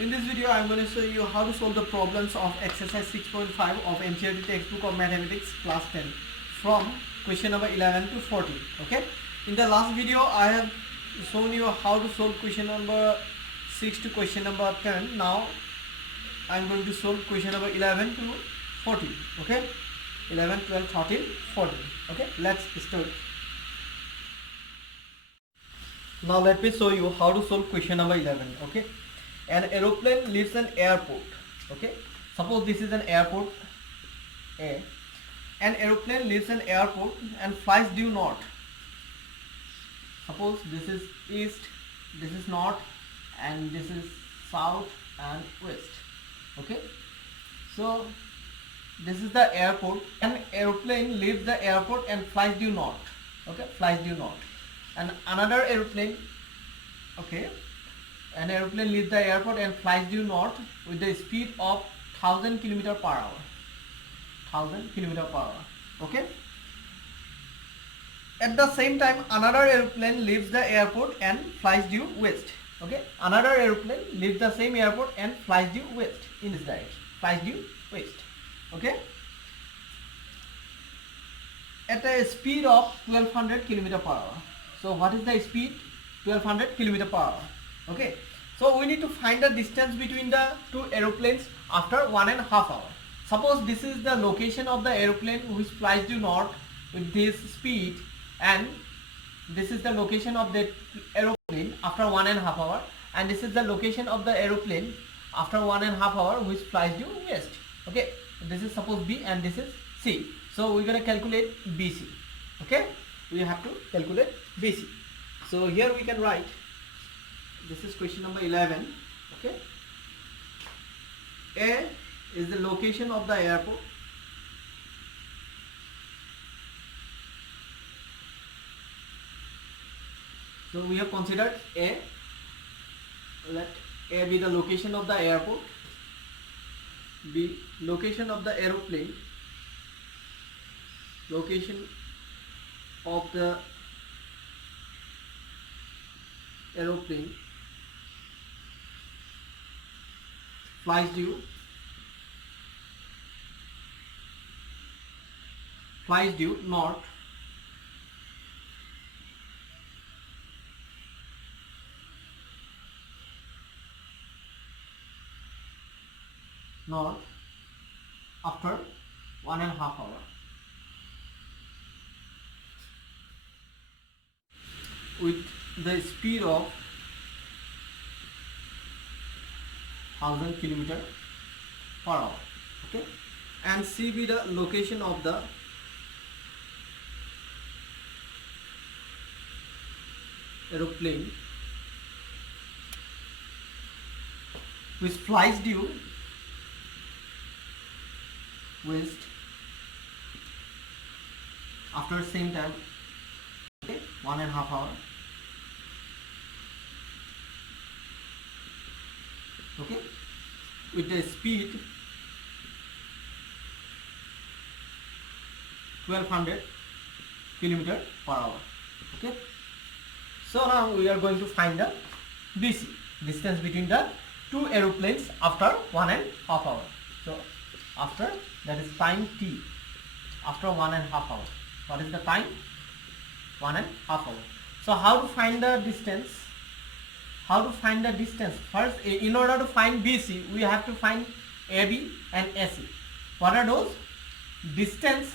In this video, I am going to show you how to solve the problems of exercise 6.5 of NCERT textbook of mathematics class 10 from question number 11 to 14. Okay. In the last video, I have shown you how to solve question number 6 to question number 10. Now, I am going to solve question number 11 to 14. Okay. 11, 12, 13, 14. Okay. Let's start. Now, let me show you how to solve question number 11. Okay. An aeroplane leaves an airport. Okay, suppose this is an airport A. An aeroplane leaves an airport and flies due north. Suppose this is east, this is north, and this is south and west. Okay, so this is the airport. An aeroplane leaves the airport and flies due north. Okay, flies due north. And another aeroplane, okay, an aeroplane leaves the airport and flies due north with the speed of 1000 km per hour. 1000 km per hour. Okay. At the same time, another aeroplane leaves the airport and flies due west. Okay. Another aeroplane leaves the same airport and flies due west in this direction. Flies due west. Okay. At a speed of 1200 km per hour. So what is the speed? 1200 km per hour. Okay, so we need to find the distance between the two aeroplanes after 1.5 hours. Suppose this is the location of the aeroplane which flies due north with this speed, and this is the location of the aeroplane after 1.5 hours, and this is the location of the aeroplane after 1.5 hours which flies due west. Okay, this is suppose B and this is C. So we're gonna calculate BC. Okay, we have to calculate BC. So here we can write. This is question number 11. Okay. A is the location of the airport. So we have considered A. Let A be the location of the airport. B, location of the aeroplane. Location of the aeroplane flies due north after 1.5 hours with the speed of 1000 km per hour. Okay, and C be the location of the aeroplane which flies due west after same time. Okay, 1.5 hours. Okay, with the speed 1200 km per hour. Okay, so now we are going to find the BC, distance between the two aeroplanes after 1.5 hours. So after, that is time T, after 1.5 hours. What is the time? 1.5 hours. So how to find the distance? How to find the distance? First, in order to find BC, we have to find AB and AC. What are those? Distance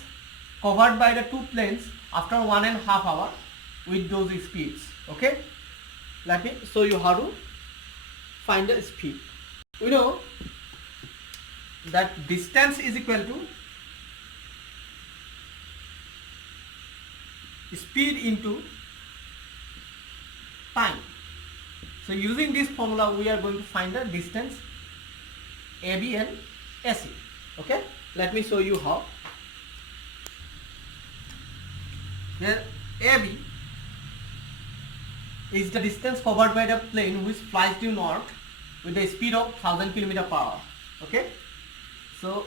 covered by the two planes after 1.5 hours with those speeds. Okay, let me show you how to find the speed. We know that distance is equal to speed into time. So using this formula, we are going to find the distance AB and AC. Okay, let me show you how. Here AB is the distance covered by the plane which flies due north with the speed of 1000 km per hour. Okay, so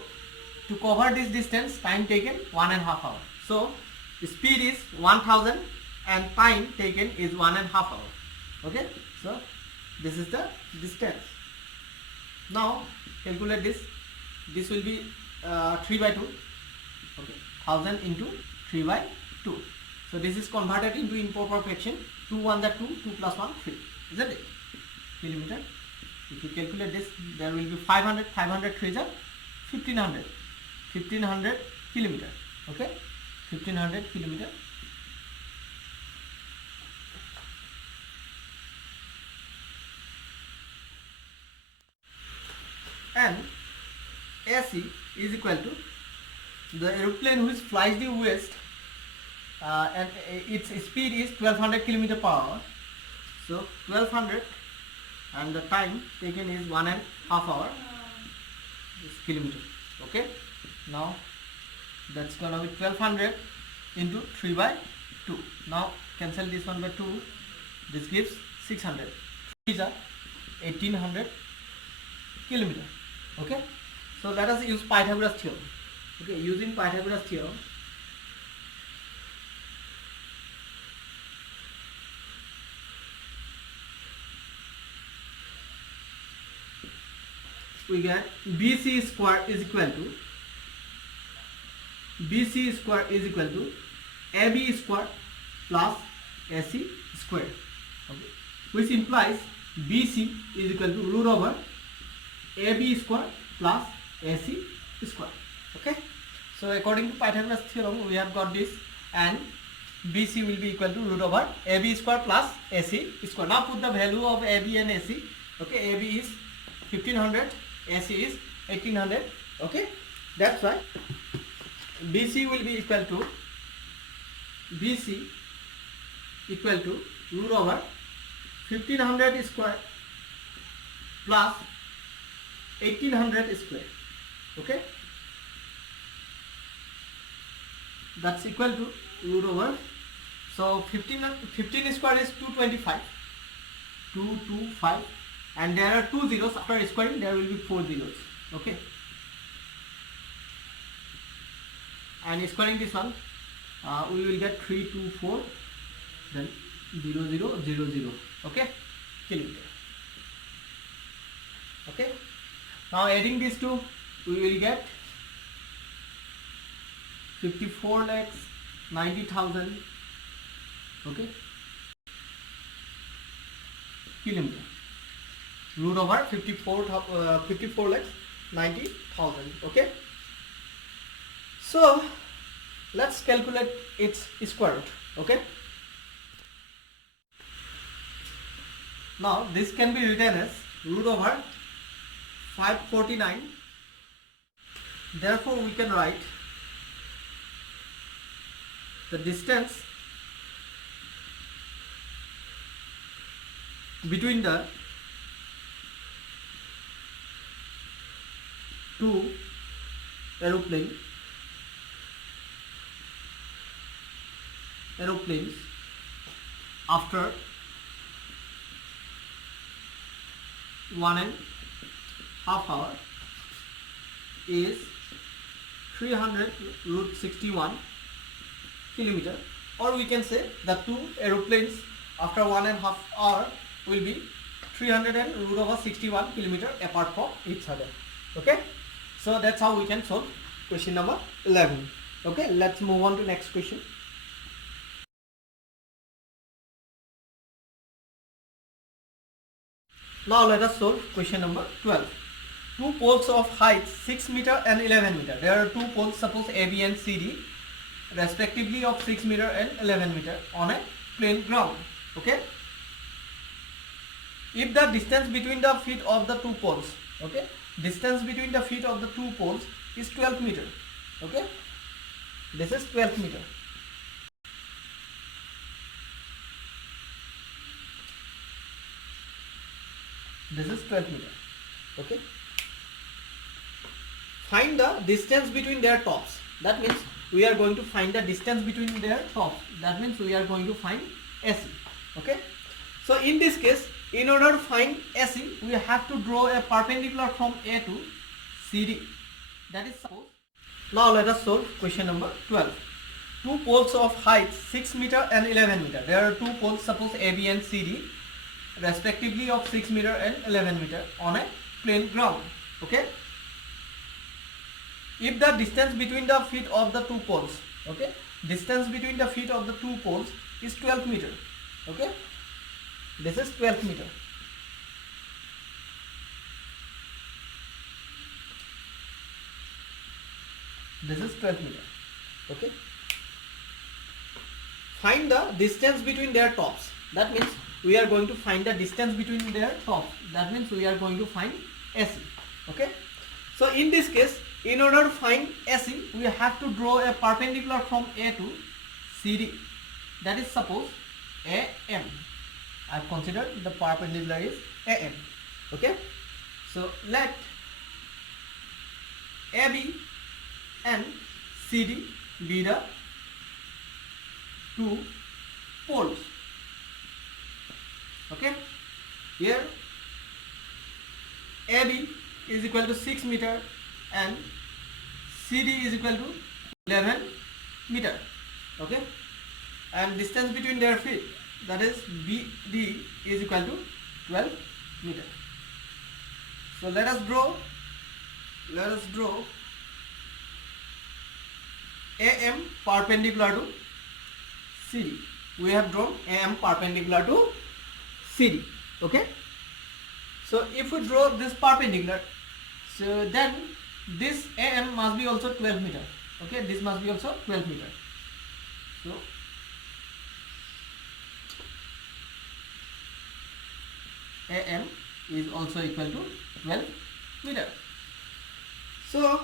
to cover this distance, time taken 1.5 hours. So the speed is 1000 and time taken is 1.5 hours. Okay, so this is the distance. Now calculate this. This will be 3 by 2. Okay, 1000 into 3 by 2. So this is converted into improper fraction. 2 1 are 2, 2 plus 1 3. Isn't it? Kilometer. If you calculate this, there will be 500. 500 3 are 1500. 1500 kilometer. Okay, 1500 kilometer. And AC is equal to the aeroplane which flies due west and its speed is 1200 km per hour. So 1200 and the time taken is 1.5 hour. This kilometer. Okay. Now that's gonna be 1200 into 3 by 2. Now cancel this 1 by 2. This gives 600. These are 1800 kilometer. Okay. So let us use Pythagoras theorem. Okay, using Pythagoras theorem, we get BC square is equal to AB square plus AC square. Okay, which implies BC is equal to root over AB square plus AC square. Okay, so according to Pythagoras theorem we have got this, and BC will be equal to root over AB square plus AC square. Now put the value of AB and AC. Okay, AB is 1500, AC is 1800. Okay, that's why BC will be equal to root over 1500 square plus 1800 square. Okay, that's equal to root over, so 15 square is 225, and there are 2 zeros. After squaring there will be 4 zeros. Okay, and squaring this one we will get 324, then 0000. Okay, kilometer. Okay, now adding these two we will get 54,90,000. Okay, kilometer. Root over 54,90,000. Okay, so let's calculate its square root. Okay, now this can be written as root over 549. Therefore we can write the distance between the two aeroplanes after 1.5 hour is 300 root 61 kilometer, or we can say the two aeroplanes after 1.5 hour will be 300 and root over 61 kilometer apart from each other. Okay, so that's how we can solve question number 11. Okay, let's move on to next question. Now let us solve question number 12. Two poles of height 6 meter and 11 meter. There are two poles, suppose AB and CD, respectively of 6 meter and 11 meter on a plain ground. Okay, if the distance between the feet of the two poles, okay, distance between the feet of the two poles is 12 meter. Okay, this is 12 meter. This is 12 meter. Okay, find the distance between their tops. That means we are going to find the distance between their tops. That means we are going to find AC. Okay, so in this case, in order to find AC, we have to draw a perpendicular from A to CD. That is suppose. Now let us solve question number 12. Two poles of height 6 meter and 11 meter. There are two poles, suppose AB and CD, respectively of 6 meter and 11 meter on a plain ground. Okay. If the distance between the feet of the two poles, okay, distance between the feet of the two poles is 12 meter. Okay, this is 12 meter. This is 12 meter. Okay. Find the distance between their tops. That means we are going to find the distance between their tops. That means we are going to find AC. Okay. So in this case, in order to find AC, we have to draw a perpendicular from A to CD. That is suppose AM. I have considered the perpendicular is AM. Okay. So let AB and CD be the two poles. Okay. Here AB is equal to 6 meter and CD is equal to 11 meter. Okay. And distance between their feet, that is BD, is equal to 12 meter. So let us draw AM perpendicular to CD. We have drawn AM perpendicular to CD. Okay. So if we draw this perpendicular, so then this AM must be also 12 meter. Okay, this must be also 12 meter. So AM is also equal to 12 meter. So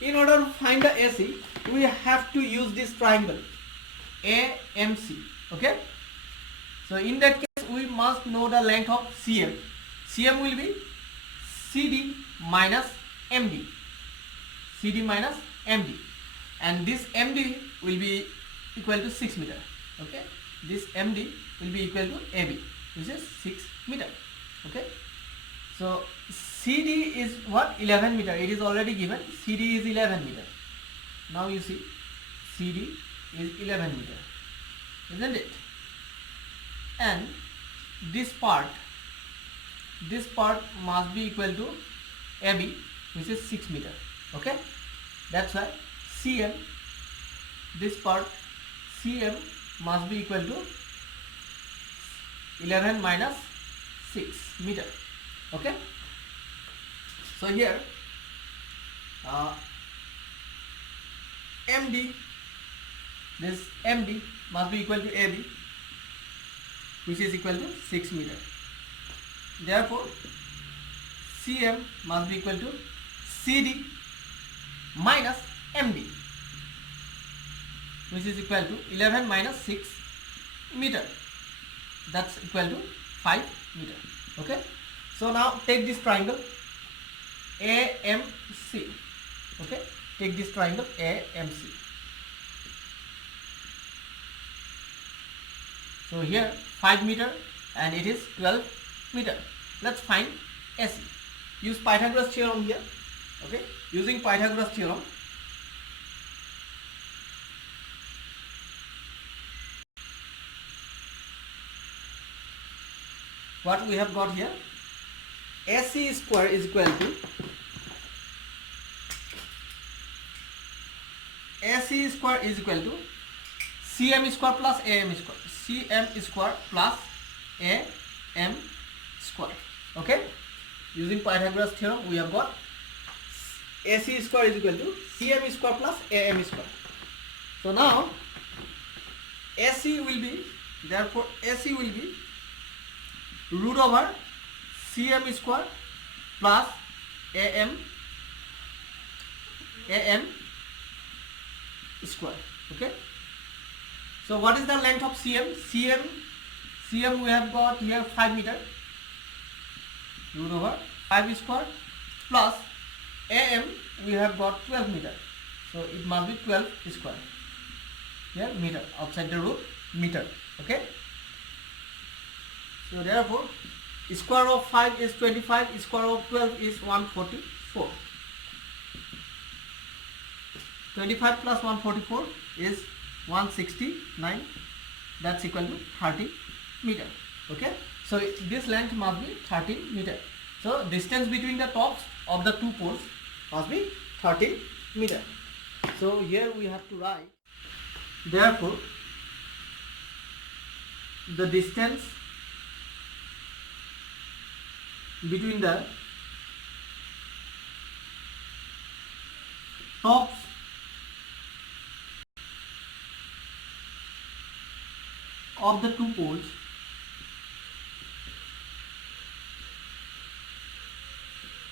in order to find the AC, we have to use this triangle AMC. Okay. So in that case, we must know the length of CM. CM will be CD minus MD. CD minus MD. And this MD will be equal to 6 meter. Okay. This MD will be equal to AB, which is 6 meter. Okay. So CD is what? 11 meter. It is already given. CD is 11 meter. Now you see CD is 11 meter. Isn't it? And this part must be equal to AB, which is 6 meter. Okay. That's why CM, this part CM must be equal to 11 minus 6 meter. Okay. So here MD, this MD must be equal to AB, which is equal to 6 meter. Therefore CM must be equal to CD minus MD, which is equal to 11 minus 6 meter. That's equal to 5 meter. Okay. So now take this triangle AMC. Okay. Take this triangle AMC. So here 5 meter and it is 12 meter. Let's find AC. Use Pythagoras theorem here. Okay. Using Pythagoras theorem, what we have got here, AC square is equal to CM square plus AM square. CM square plus AM square. Okay. Using Pythagoras theorem, we have got AC square is equal to CM square plus AM square. So now AC will be, therefore AC will be root over CM square plus AM square. Okay. So what is the length of CM? CM we have got here 5 meter, root over 5 square plus AM we have got 12 meter. So it must be 12 square. Here meter, outside the root meter. Okay. So therefore square of 5 is 25, square of 12 is 144. 25 plus 144 is 169. That's equal to 30 meter. Okay. So this length must be 30 meter. So distance between the tops of the two poles must be 13 meter. So here we have to write, therefore the distance between the tops of the two poles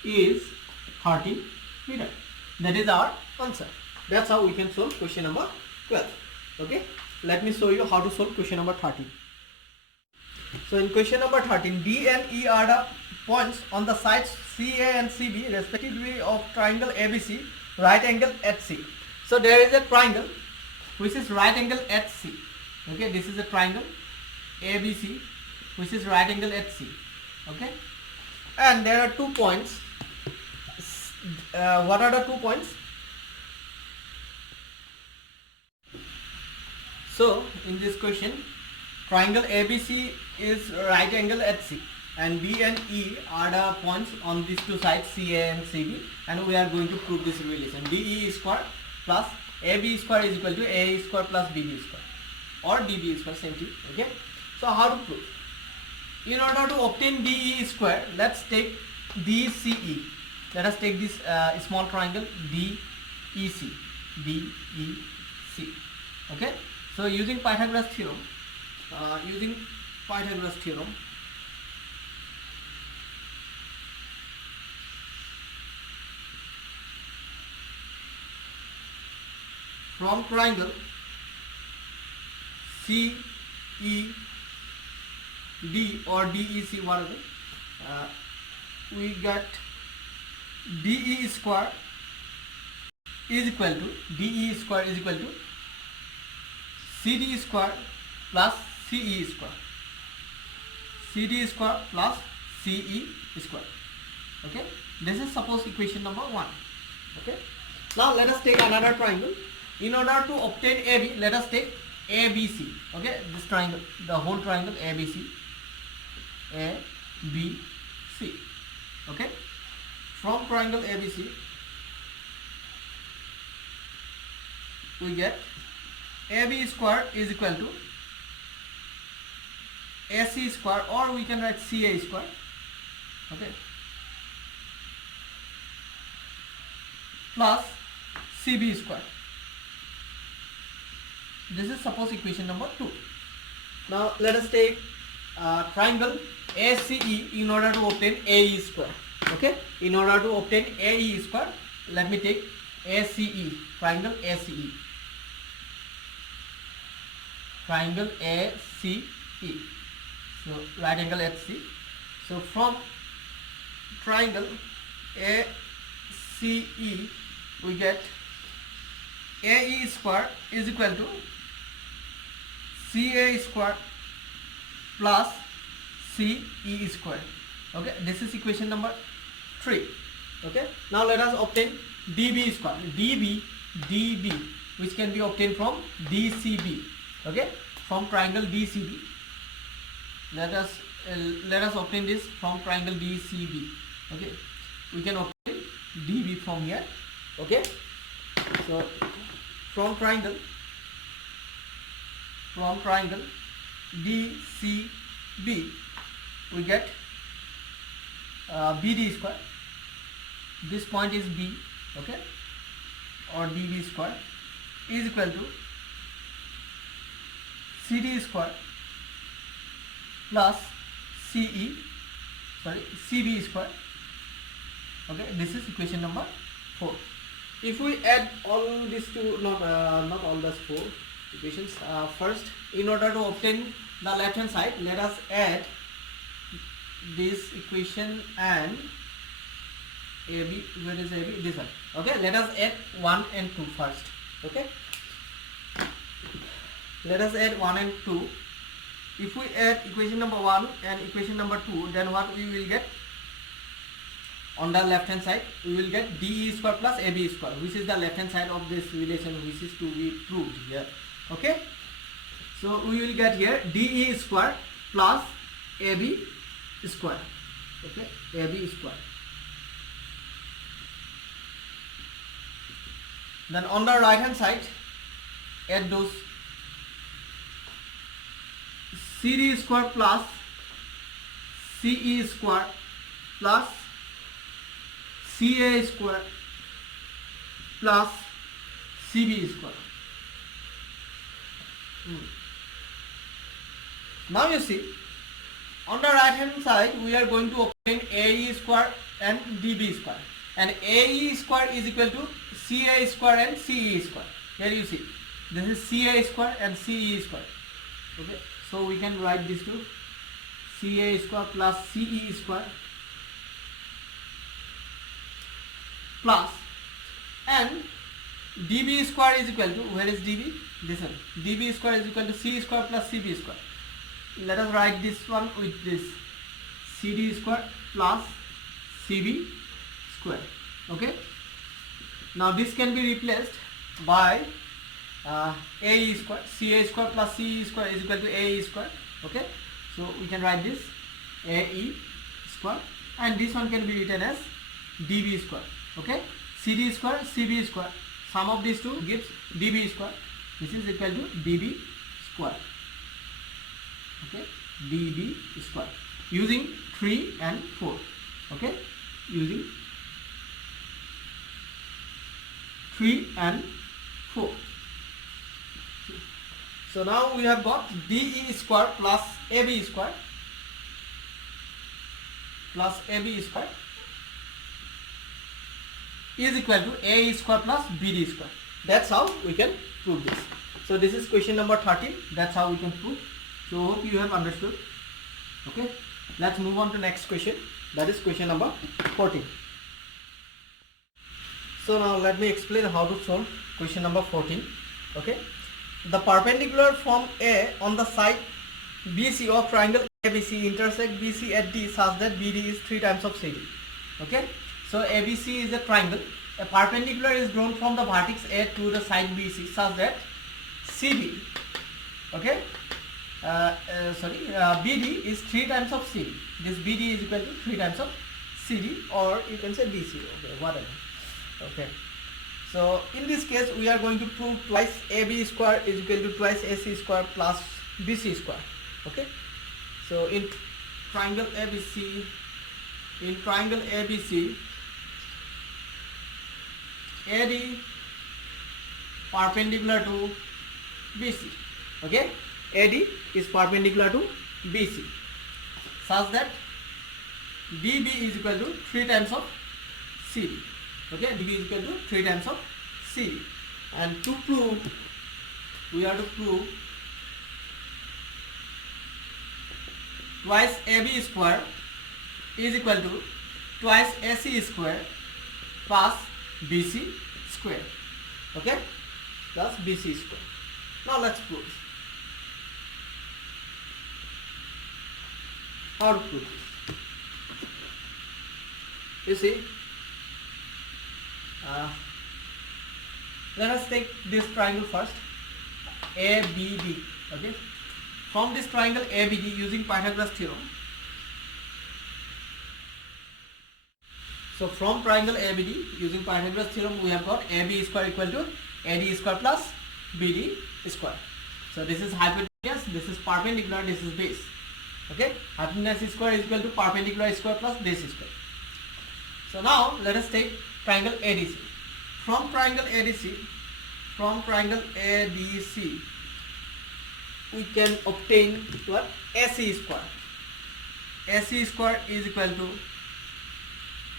is 30 meter. That is our answer. That's how we can solve question number 12. Okay, let me show you how to solve question number 13. So in question number 13, D and E are the points on the sides CA and CB respectively of triangle ABC, right angle HC. So there is a triangle which is right angle HC. Okay, this is a triangle ABC which is right angle HC. Okay, and there are 2 points. What are the 2 points? So in this question, triangle ABC is right angle HC and D and E are the points on these two sides CA and CB, and we are going to prove this relation. DE square plus AB square is equal to AE square plus BB square, or DB square, same thing. Okay, so how to prove? In order to obtain DE square, let's take DCE. Let us take this small triangle DEC. DEC. Okay, so using Pythagoras theorem, from triangle CED or DEC, whatever, we get DE square is equal to CD square plus CE square. CD square plus CE square. Okay, this is suppose equation number 1. Okay, now let us take another triangle. In order to obtain AB, let us take ABC. Okay, this triangle, the whole triangle ABC. ABC. Okay, from triangle ABC we get AB square is equal to AC square, or we can write CA square. Okay, plus CB square. This is suppose equation number 2. Now let us take triangle ACE in order to obtain AE square. Okay, in order to obtain AE square, let me take ACE, triangle ACE. Triangle ACE. So right angle HC. So from triangle ACE we get AE square is equal to CA square plus CE square. Okay, this is equation number 3. Okay, now let us obtain DB square. DB which can be obtained from DCB. Okay, from triangle DCB. Let us obtain this from triangle DCB. Okay, we can obtain DB from here. Okay, so from triangle DCB we get BD square. This point is B. Okay, or DB square is equal to CD square plus CB square. Okay, this is equation number 4. If we add all these two, not all those 4 equations, first in order to obtain the left hand side, let us add this equation and AB. Where is AB? This one. Okay, let us add 1 and 2 first. Okay, let us add 1 and 2. If we add equation number 1 and equation number 2, then what we will get? On the left hand side we will get DE square plus AB square, which is the left hand side of this relation, which is to be proved here. Okay, so we will get here DE square plus AB square. Okay, AB square. Then on the right hand side, add those CD square plus CE square plus CA square plus CB square. Now you see, on the right hand side we are going to obtain AE square and DB square, and AE square is equal to CA square and CE square. Here you see, this is CA square and CE square. Okay, so we can write this to CA square plus CE square plus, and DB square is equal to, where is DB? This one. DB square is equal to C square plus CB square. Let us write this one with this CD square plus CB square. Okay. Now this can be replaced by AE square. CA square plus CE square is equal to AE square. Okay. So we can write this AE square, and this one can be written as DB square. Okay. CD square, CB square. Sum of these two gives DB square. This is equal to DB square. Okay, DB square using 3 and 4. Okay, using 3 and 4. So now we have got DE square plus AB square is equal to AE square plus BD square. That's how we can prove this. So this is question number 13. That's how we can prove. So hope you have understood. Okay, let's move on to next question. That is question number 14. So now let me explain how to solve question number 14. Okay, the perpendicular from A on the side BC of triangle ABC intersect BC at D such that BD is 3 times of CD. Okay, so ABC is a triangle. A perpendicular is drawn from the vertex A to the side BC such that CD, okay, BD is 3 times of CD. This BD is equal to 3 times of CD, or you can say BC, okay, whatever. Okay, so in this case we are going to prove twice AB square is equal to twice AC square plus BC square. Okay, so in triangle ABC, AD perpendicular to BC. Okay, AD is perpendicular to BC such that DB is equal to 3 times of CD. Okay, DB is equal to 3 times of CD. And to prove, we have to prove twice AB square is equal to twice AC square plus BC square. Okay, plus BC square. Now let's prove this. How to prove this? You see, let us take this triangle first, ABD. Okay, from this triangle ABD using Pythagoras theorem. So from triangle ABD using Pythagoras theorem, we have got AB square equal to AD square plus BD square. So this is hypotenuse, this is perpendicular, this is base. Okay, hypotenuse square is equal to perpendicular square plus base square. So now let us take triangle ADC. From triangle ADC, we can obtain what? AC square. AC square is equal to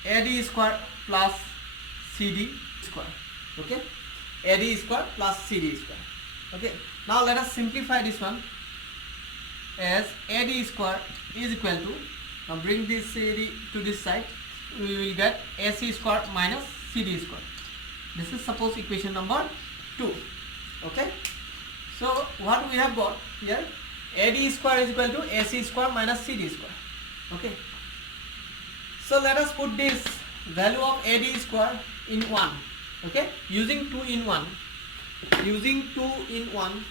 AD square plus CD square. Okay, AD square plus CD square. Okay, now let us simplify this one as AD square is equal to, now bring this CD to this side, we will get AC square minus CD square. This is suppose equation number 2. Okay, so what we have got here, AD square is equal to AC square minus CD square. Okay, so let us put this value of AD square in 1. Okay, using 2 in 1, using 2 in 1,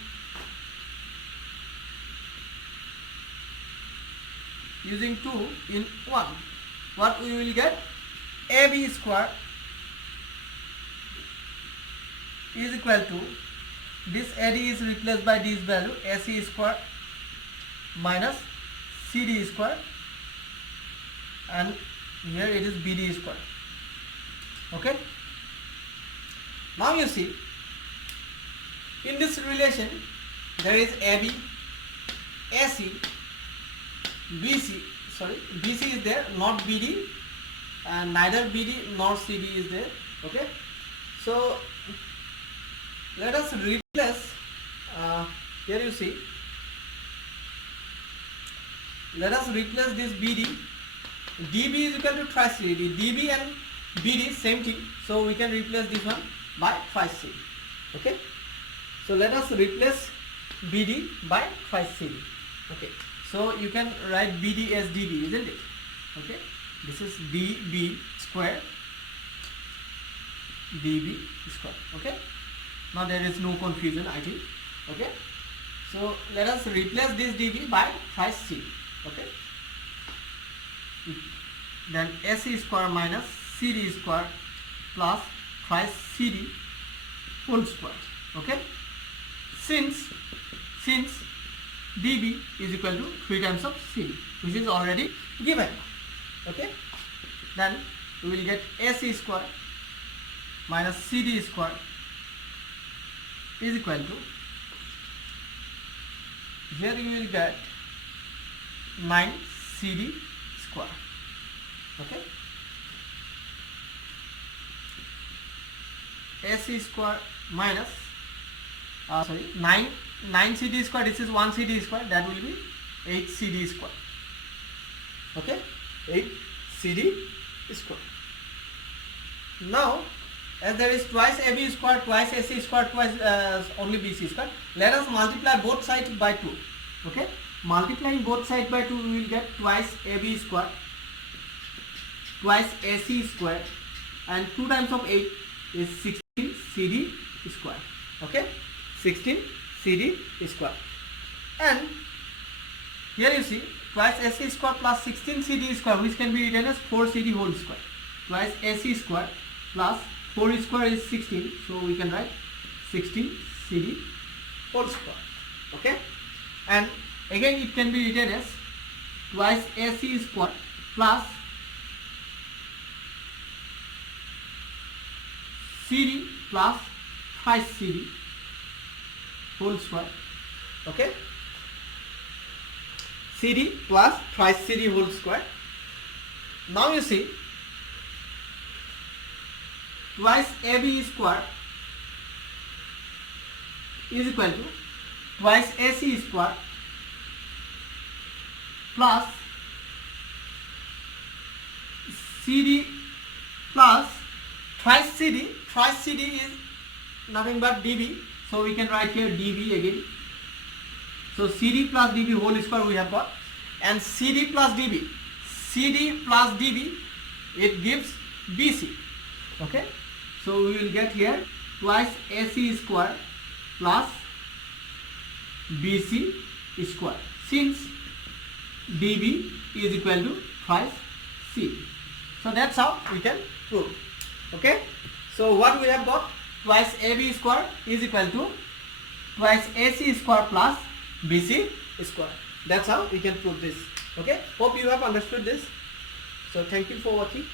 using 2 in 1. what we will get? AB square is equal to, this AD is replaced by this value, AC square minus CD square, and here it is BD square. Okay. Now you see, in this relation there is AB, AC, BC, BC is there, not BD, and neither BD nor CD is there. Okay. So let us replace, here you see, let us replace this BD. DB is equal to twice CD. DB and BD same thing, so we can replace this one by twice CD. Okay. So let us replace BD by twice CD. Okay. So you can write BD as DB, isn't it? Okay. This is DB square, DB square. Okay. Now there is no confusion, I think. Okay. So let us replace this DB by twice CD. Okay. Then AC square minus CD square plus twice CD whole square. Okay. Since DB is equal to 3 times of CD, which is already given. Okay. Then we will get AC square minus CD square is equal to, here you will get 9 CD square. Okay. AC square minus 9 CD square, this is 1 CD square, that will be 8 CD square. Okay, 8 CD square. Now as there is twice AB square, twice AC square, twice only BC square, let us multiply both sides by 2. Okay, multiplying both sides by 2, we will get twice AB square, twice AC square, and 2 times of 8 is 16 CD square. Okay, 16 CD square. And here you see twice AC square plus 16 CD square, which can be written as 4 CD whole square. Twice AC square plus 4 square is 16, so we can write 16 CD whole square. Okay. And again it can be written as twice AC square plus CD plus twice CD whole square. Okay. CD plus twice CD whole square. Now you see twice AB square is equal to twice AC square plus CD plus twice CD. Twice CD is nothing but DB, so we can write here DB again. So CD plus DB whole square we have got, and CD plus DB, it gives BC. Okay, so we will get here twice AC square plus BC square, since DB is equal to twice CD. So that's how we can prove. Okay, so what we have got, twice AB square is equal to twice AC square plus BC square. That's how we can prove this. Okay, hope you have understood this. So thank you for watching.